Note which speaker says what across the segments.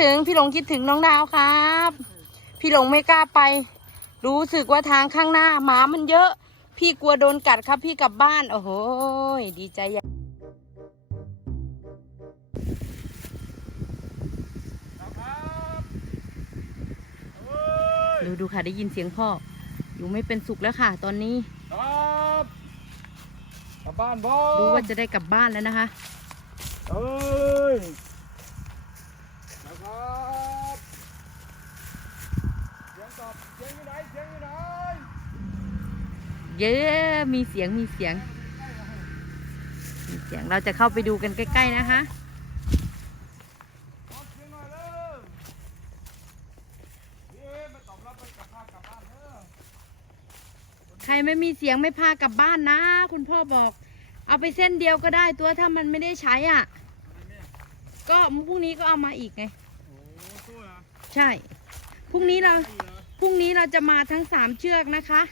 Speaker 1: ถึงพี่หลงคิดถึงน้องดาวครับ พี่หลงไม่กล้าไป รู้สึกว่าทางข้างหน้าหมามันเยอะ พี่กลัวโดนกัดครับพี่กลับบ้าน โอ้โหดีใจใหญ่
Speaker 2: ครับเฮ้ย
Speaker 1: ดูดูค่ะได้ยินเสียงพ่อ อยู่ไม่เป็นสุขแล้วค่ะ ตอนนี้
Speaker 2: ครับกลับบ้านบอ
Speaker 1: รู้ว่าจะได้กลับบ้านแล้วนะคะ
Speaker 2: เอ้ยนะครับเสียงตอบ เสียงอยู่ไหนเสียงอยู่ไหน
Speaker 1: เยอะมีเสียงมีเสียง มีเสียงเราจะเข้าไปดูกันใกล้ ๆ นะคะ
Speaker 2: ขอเสียงหน่อยเร็วเอ๊ะไม่ตอบรับไม่กลับบ้านกลับบ้านเด้อ
Speaker 1: ใครไม่มีเสียงไม่พากลับบ้านนะ คุณพ่อบอก เอาไปเส้นเดียวก็ได้ตัวถ้ามันไม่ได้ใช้อะ
Speaker 2: อะไรเนี่ย
Speaker 1: ก็พรุ่งนี้ก็เอามาอีกไง
Speaker 2: โอ้สู้นะ
Speaker 1: ใช่ พรุ่งนี้เรา
Speaker 2: สู้เหรอ
Speaker 1: พรุ่งนี้เราจะมาทั้งสามเชือกนะคะ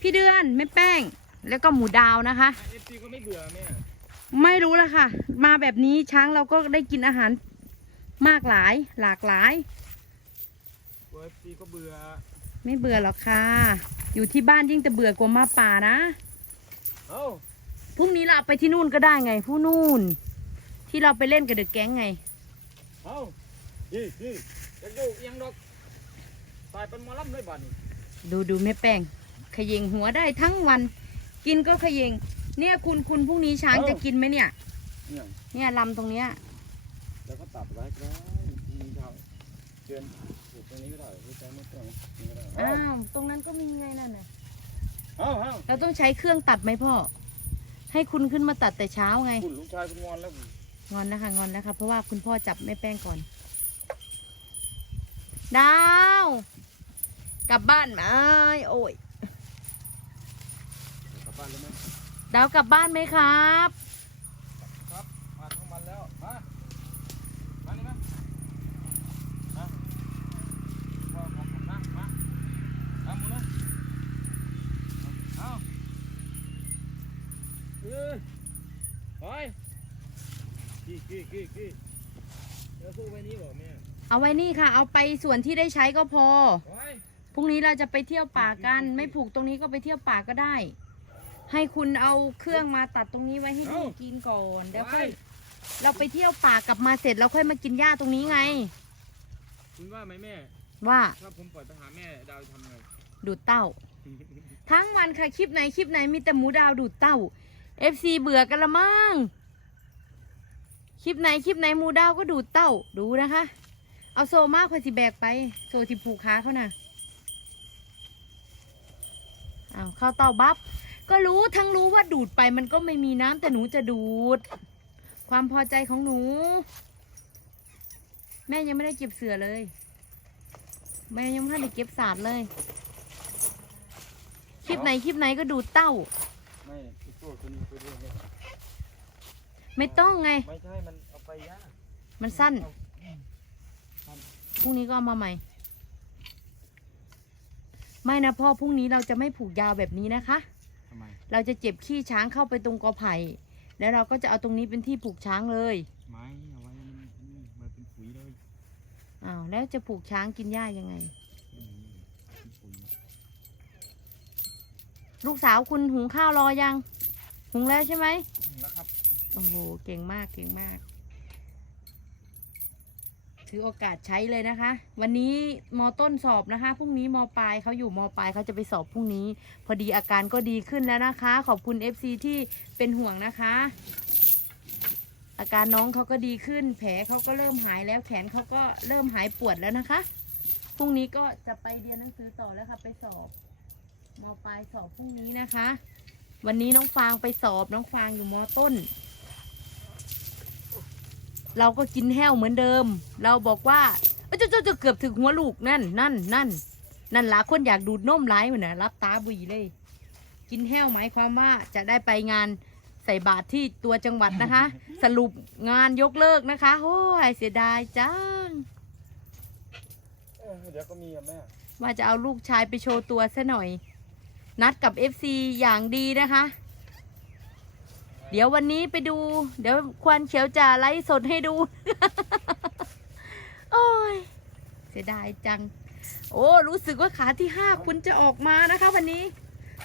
Speaker 1: พี่เดือนแม่แป้ง แล้วก็หมูดาวนะคะ
Speaker 2: เอฟซีก็ไม่เบื่อแม่
Speaker 1: ไม่รู้ละค่ะ มาแบบนี้ช้างเราก็ได้กินอาหารมากหลายหลากหลาย
Speaker 2: เอฟซีก็เบื่อ
Speaker 1: ไม่เบื่อหรอกค่ะ อยู่ที่บ้านยิ่งจะเบื่อกว่ามาป่านะ
Speaker 2: เอ้า
Speaker 1: พรุ่งนี้เราเอาไปที่นู่นก็ได้ไงผู้นู่น ที่เราไปเล่นกับเด็กแก๊งไง
Speaker 2: เอ้ายี่ยี่ยังอยู่ยังดอก ตายเป็นหมอลำเลยบ้านนี้
Speaker 1: ดูดูแม่แป้งขยงหัวได้ทั้งวัน กินก็ขยงเนี่ยคุณคุณพรุ่งนี้ช้างจะกินไหมเนี่ย
Speaker 2: เนี่ย
Speaker 1: เนี่ยลำตรงเนี้ย
Speaker 2: แล้วก็ตัดไว้ก็ได้มีทางเดินปลูกตรงนี้ก็ได้ไม่ใช่ไม่ต้องนี่ก็ได้
Speaker 1: อ้า
Speaker 2: เอ้าว
Speaker 1: ตรงนั้นก็มีไงนั่นน่ะ
Speaker 2: เอ้าเอ้า
Speaker 1: เราต้องใช้เครื่องตัดไหมพ่อ ให้คุณขึ้นมาตัดแต่เช้าไง
Speaker 2: คุณลูกชายคุณงอนแล้ว
Speaker 1: งอนนะคะงอนนะคะเพราะว่าคุณพ่อจับแม่แป้งก่อน ดาว กลับบ้านไหมโอ้ย
Speaker 2: กลับบ้านแล้วไหม
Speaker 1: ดาวกลับบ้านไหมครับ
Speaker 2: ครับ มาทั้งวันแล้ว มา มานี่มามาพ่อของผมนะมาเอาหมูนะเอาเอาเอ้ยไปกี่กี่กี่กี่แล้วสู้ไปนี้บอกแม่
Speaker 1: เอาไว้นี่ค่ะ เอาไปส่วนที่ได้ใช้ก็พอ
Speaker 2: ไป
Speaker 1: พ รุ่งนี้เราจะไปเที่ยวป่ากัน ไม่ผูกตรงนี้ก็ไปเที่ยวป่าก็ได้ ให้คุณเอาเครื่องมาตัดตรงนี้ไว้ให้ลูกกินก่อนเดี๋ยวค่อยเราไปเที่ยวป่ากลับมาเสร็จเราค่อยมากินหญ้าตรงนี้ไง
Speaker 2: คุณว่าไหมแม่
Speaker 1: ว่า
Speaker 2: ถ้าผมปล่อยไปหาแม่ดาวจะทำไง
Speaker 1: ดูดเต้า ทั้งวันค่ะคลิปไหนคลิปไหนมีแต่หมูดาวดูดเต้า FC เบื่อกันละมั้งคลิปไหนคลิปไหนหมูดาวก็ดูดเต้าดูนะคะ เอาโซมากพอสิแบกไป โซที่ผูกขาเขาน่ะเอาเข้าเต้าบับก็รู้ทั้งรู้ว่าดูดไปมันก็ไม่มีน้ำแต่หนูจะดูด ความพอใจของหนู แม่ยังไม่ได้เก็บเสือเลย แม่ยังไม่ได้เก็บศาสตร์เลย คลิปไหนคลิปไหนก็ดูดเต้า
Speaker 2: ไม่พี่ตัวคุณไปเรื่องเนี่ย
Speaker 1: ไม่ต้องไง
Speaker 2: ไม่ใช่ มันเอาไปยาก
Speaker 1: มันสั้น
Speaker 2: เอา
Speaker 1: พรุ่งนี้ก็เอามาใหม่ ไม่นะพ่อพรุ่งนี้เราจะไม่ผูกยาวแบบนี้นะคะ
Speaker 2: ทำไม
Speaker 1: เราจะเจ็บขี้ช้างเข้าไปตรงกอไผ่ แล้วเราก็จะเอาตรงนี้เป็นที่ผูกช้างเลย
Speaker 2: ไม้เอาไว้มันนี่มาเป็นปุ๋ยเลย
Speaker 1: อ้าวแล้วจะผูกช้างกินหญ้ายังไง
Speaker 2: อืมเป็นปุ๋ย
Speaker 1: ลูกสาวคุณหุงข้าวรอยัง หุงแล้วใช่ไหม
Speaker 2: แล้วครับ
Speaker 1: โอ้โห เก่งมาก เก่งมาก ถือโอกาสใช้เลยนะคะ วันนี้มต้นสอบนะคะพรุ่งนี้มปลายเขาอยู่มปลายเขาจะไปสอบพรุ่งนี้ พอดีอาการก็ดีขึ้นแล้วนะคะ ขอบคุณ FC ที่เป็นห่วงนะคะ อาการน้องเขาก็ดีขึ้น แผลเขาก็เริ่มหายแล้วแขนเขาก็เริ่มหายปวดแล้วนะคะพรุ่งนี้ก็จะไปเรียนหนังสือต่อแล้วค่ะ ไปสอบมปลายสอบพรุ่งนี้นะคะ วันนี้น้องฟางไปสอบน้องฟางอยู่มต้น เราก็กินแห้วเหมือนเดิม เราบอกว่าเอ้ยเจ้าเจ้าเจ้าเกือบถึงหัวลูกนั่นนั่นนั่นนั่นละคนอยากดูดนมร้ายเหมือนนะรับตาบุยเลย กินแห้วหมายความว่าจะได้ไปงานใส่บาตรที่ตัวจังหวัดนะคะ สรุปงานยกเลิกนะคะโอ้ยเสียดายจัง
Speaker 2: เออเดี๋ยวก็มีอะแม่
Speaker 1: ว่าจะเอาลูกชายไปโชว์ตัวซะหน่อย นัดกับ FC อย่างดีนะคะ เดี๋ยววันนี้ไปดู เดี๋ยวควานเขียวจะไลฟ์สดให้ดู โอ้ย เสียดายจัง โอ้ รู้สึกว่าขาที่ห้าคุณจะออกมานะคะ วันนี้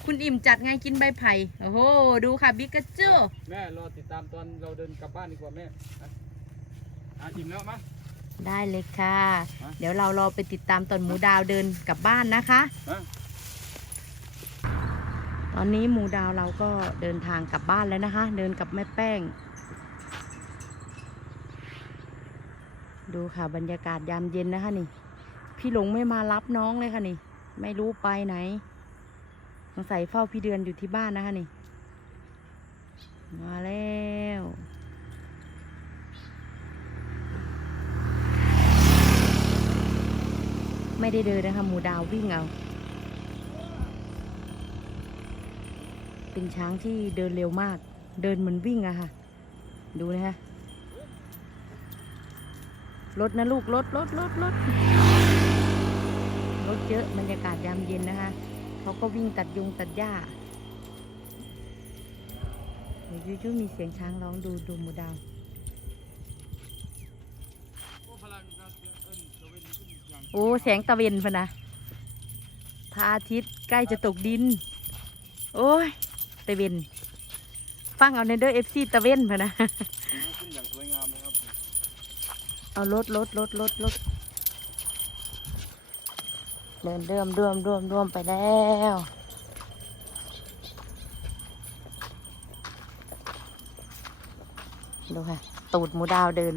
Speaker 1: คุณอิ่มจัดไงกินใบไผ่ โอ้โห ดูค่ะบิ๊กกระจู
Speaker 2: แม่รอติดตามตอนเราเดินกลับบ้านดีกว่าแม่อะอะอิ่มแล้วมั้ย
Speaker 1: ได้เลยค่ะ
Speaker 2: ฮะ
Speaker 1: เดี๋ยวเรารอไปติดตามตอนหมูดาวเดินกลับบ้านนะคะ
Speaker 2: ฮะ
Speaker 1: ตอนนี้หมูดาวเราก็เดินทางกลับบ้านแล้วนะคะ เดินกับแม่แป้ง ดูค่ะบรรยากาศยามเย็นนะคะนี่ พี่หลงไม่มารับน้องเลยค่ะนี่ ไม่รู้ไปไหนสงสัยเฝ้าพี่เดือนอยู่ที่บ้านนะคะนี่ มาแล้วไม่ได้เดินนะคะหมูดาววิ่งเอา เป็นช้างที่เดินเร็วมาก เดินเหมือนวิ่งอะค่ะ ดูนะคะรถนะลูกรถรถรถรถรถเยอะบรรยากาศยามเย็นนะคะเขาก็วิ่งตัดยุงตัดหญ้าเดี๋ยวยูๆมีเสียงช้างร้องดูดูมูดาว
Speaker 2: โอ้เอิ้นตะเวนขึ้นอย่าง
Speaker 1: โอ้แสงตะเวนพะนะพระอาทิตย์ใกล้จะตกดิน โอ้ย ตะเวนฟังเอาในเด้อเอฟซีตะเวนพะนะ
Speaker 2: ขึ้นอย่างสวยงามเลยครับ
Speaker 1: เอารถรถรถรถรถเดินเดิมเดิมเดิมเดิมไปแล้วดูค่ะ ตูดหมูดาวเดิน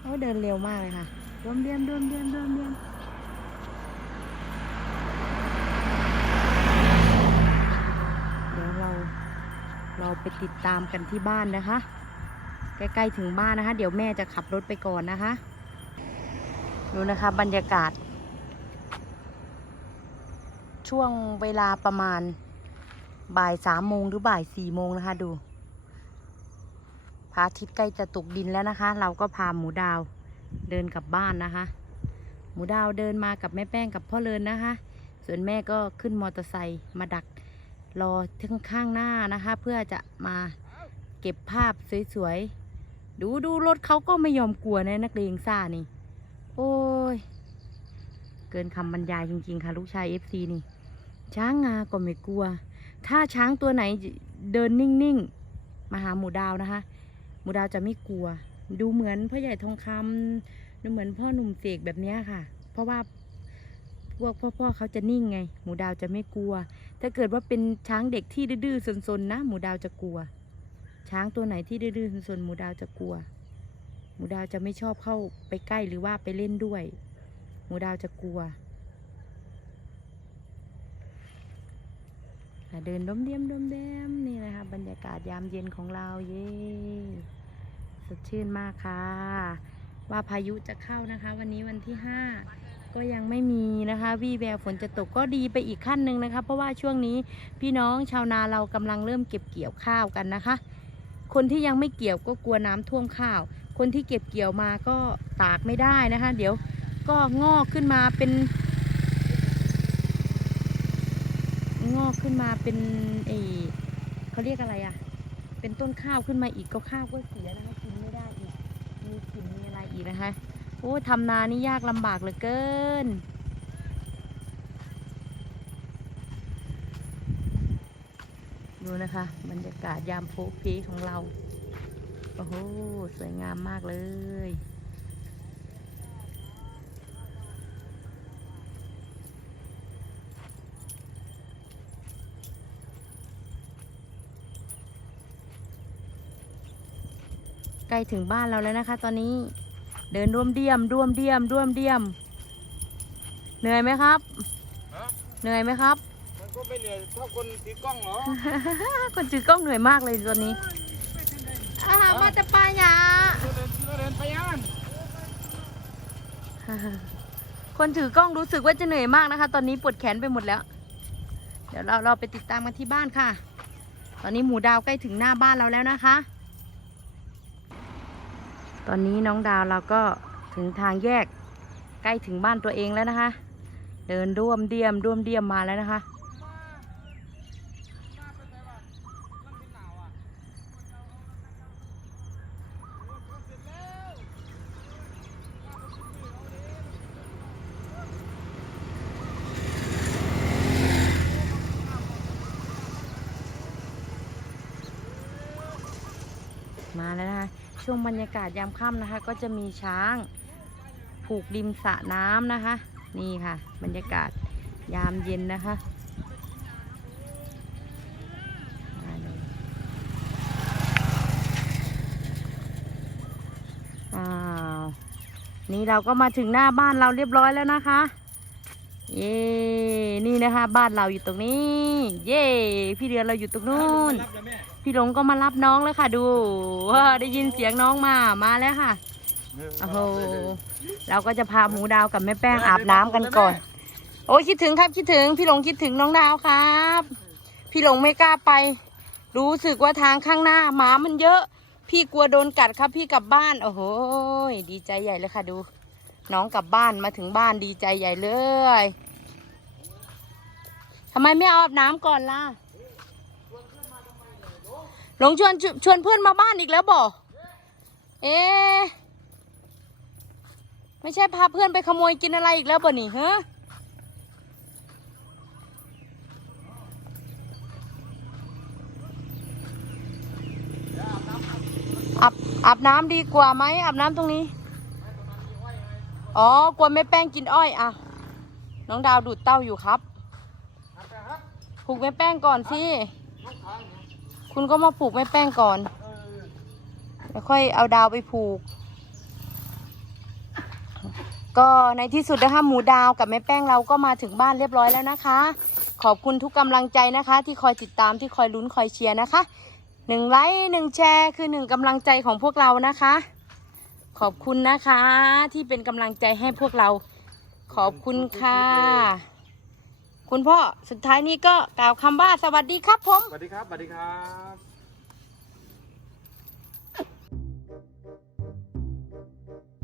Speaker 1: โอ้ยเดินเร็วมากเลยค่ะเดิมเดิมเดิมเดิมเดิมเดิมเดี๋ยวเรา เราไปติดตามกันที่บ้านนะคะ ใกล้ๆถึงบ้านนะคะ เดี๋ยวแม่จะขับรถไปก่อนนะคะ ดูนะคะบรรยากาศ ช่วงเวลาประมาณบ่ายสามโมงหรือบ่ายสี่โมงนะคะดูพระอาทิตย์ใกล้จะตกดินแล้วนะคะ เราก็พาหมูดาวเดินกลับบ้านนะคะ หมูดาวเดินมากับแม่แป้งกับพ่อเลินนะคะ ส่วนแม่ก็ขึ้นมอเตอร์ไซค์มาดัก รอทั้งข้างหน้านะคะ เพื่อจะมาเก็บภาพสวยๆ ดูดูรถเขาก็ไม่ยอมกลัวนะนักเลงซ่านี่ โอ้ย เกินคำบรรยายจริงๆ ค่ะ ลูกชายเอฟซีนี่ ช้างงาก็ไม่กลัว ถ้าช้างตัวไหนเดินนิ่งๆ มาหาหมูดาวนะคะ หมูดาวจะไม่กลัว ดูเหมือนพ่อใหญ่ทองคำดูเหมือนพ่อหนุ่มเสกแบบนี้ค่ะ เพราะว่าพวกพ่อๆเขาจะนิ่งไง หมูดาวจะไม่กลัว ถ้าเกิดว่าเป็นช้างเด็กที่ดื้อๆซนๆนะ หมูดาวจะกลัว ช้างตัวไหนที่ดื้อๆซนๆหมูดาวจะกลัว หมูดาวจะไม่ชอบเข้าไปใกล้หรือว่าไปเล่นด้วย หมูดาวจะกลัวเดินดมเดียมดมเดียมนี่นะคะบรรยากาศยามเย็นของเราเย้สดชื่นมากค่ะ ว่าพายุจะเข้านะคะ วันนี้วันที่ห้า ก็ยังไม่มีนะคะวี่แววฝนจะตกก็ดีไปอีกขั้นหนึ่งนะคะ เพราะว่าช่วงนี้พี่น้องชาวนาเรากำลังเริ่มเก็บเกี่ยวข้าวกันนะคะ คนที่ยังไม่เกี่ยวก็กลัวน้ำท่วมข้าว คนที่เก็บเกี่ยวมาก็ตากไม่ได้นะคะ เดี๋ยวก็งอกขึ้นมาเป็น งอกขึ้นมาเป็นเออเขาเรียกอะไรอะ่ะ เป็นต้นข้าวขึ้นมาอีกก็ข้าวก็เสียนะคะกินไม่ได้อีกมีกลิ่นมีอะไรอีกนะคะ โอ้ทำนานี่ยากลำบากเหลือเกิน ดูนะคะ บรรยากาศยามโพลเพของเรา โอ้โห สวยงามมากเลยใกล้ถึงบ้านเราแล้วนะคะ ตอนนี้ เดินร่วมเดียมร่วมเดียมร่วมเดียม เหนื่อยไหมครับ
Speaker 2: ฮะ
Speaker 1: เหนื่อยไหมครับ
Speaker 2: มันก็ไม่เหนื่อยเท่าคนตีกล้องหรอ
Speaker 1: คนถือกล้องเหนื่อยมากเลยตอนนี้อาหามาแต่ปลาหยา
Speaker 2: เดินเดินไปยัง
Speaker 1: คนถือกล้องรู้สึกว่าจะเหนื่อยมากนะคะ ตอนนี้ปวดแขนไปหมดแล้ว เดี๋ยวเราเราไปติดตามกันที่บ้านค่ะ ตอนนี้หมูดาวใกล้ถึงหน้าบ้านเราแล้วนะคะ ตอนนี้น้องดาวเราก็ถึงทางแยกใกล้ถึงบ้านตัวเองแล้วนะคะ เดินร่วมเดียมร่วมเดียมมาแล้วนะคะ
Speaker 2: เช่
Speaker 1: วงบรรยากาศยามค่ำนะคะ ก็จะมีช้างผูกริมสระน้ำนะคะ นี่ค่ะ บรรยากาศยามเย็นนะคะอ้าวนี่เราก็มาถึงหน้าบ้านเราเรียบร้อยแล้วนะคะ เย้นี่นะคะ บ้านเราอยู่ตรงนี้ เย้พี่เดือนเราอยู่ตรงนู้น พี่หลงก็มารับน้องแล้วค่ะ ดูได้ยินเสียงน้องมามาแล้วค่ะโอ้โหเราก็จะพาหมูดาวกับแม่แป้งอาบน้ำกันก่อน โอ้คิดถึงครับคิดถึง พี่หลงคิดถึงน้องดาวครับ พี่หลงไม่กล้าไป รู้สึกว่าทางข้างหน้าหมามันเยอะ พี่กลัวโดนกัดครับพี่กลับบ้าน โอ้โหดีใจใหญ่เลยค่ะดู น้องกลับบ้านมาถึงบ้านดีใจใหญ่เลยทำไมไม่อาบน้ำก่อนล่ะ หลงชวนชวนเพื่อนมาบ้านอีกแล้วบ่เอ๊ะไม่ใช่พาเพื่อนไปขโมยกินอะไรอีกแล้วบ่นี่ฮะอาบอาบน้ำดีกว่าไหมอาบน้ำตรงนี้ อ๋อกลัวแม่แป้งกินอ้อยอะ น้องดาวดูดเต้าอยู่ครับผูกแม่แป้งก่อนสิ
Speaker 2: คุ
Speaker 1: ณก็มาผูกแม่แป้งก่อนแล้วค่อยเอาดาวไปผูก ก็ในที่สุดนะคะหมูดาวกับแม่แป้งเราก็มาถึงบ้านเรียบร้อยแล้วนะคะ ขอบคุณทุกกำลังใจนะคะ ที่คอยติดตามที่คอยลุ้นคอยเชียร์นะคะหนึ่งไลค์หนึ่งแชร์คือหนึ่งกำลังใจของพวกเรานะคะ ขอบคุณนะคะที่เป็นกำลังใจให้พวกเรา ขอบคุณค่ะ คุณพ่อสุดท้ายนี้ก็กล่าวคำว่าสวัสดีครับผม
Speaker 2: สวัสดีครับ สวัสดีครับ